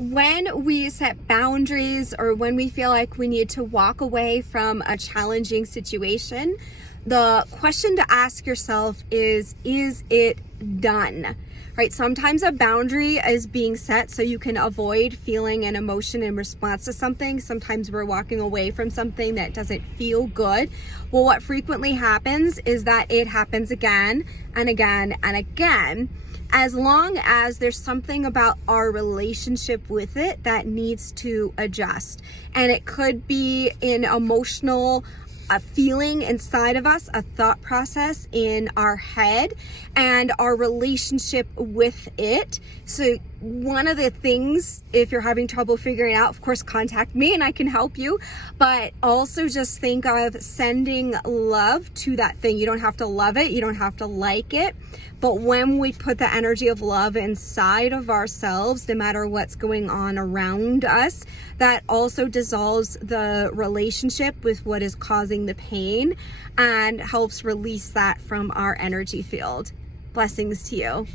When we set boundaries or when we feel like we need to walk away from a challenging situation, the question to ask yourself is it done? Right? Sometimes a boundary is being set so you can avoid feeling an emotion in response to something. Sometimes we're walking away from something that doesn't feel good. Well, what frequently happens is that it happens again and again and again, as long as there's something about our relationship with it that needs to adjust. And it could be an emotional a feeling inside of us, a thought process in our head, and our relationship with it. So one of the things, if you're having trouble figuring out, of course, contact me and I can help you, but also just think of sending love to that thing. You don't have to love it, you don't have to like it, but when we put the energy of love inside of ourselves, no matter what's going on around us, that also dissolves the relationship with what is causing the pain and helps release that from our energy field. Blessings to you.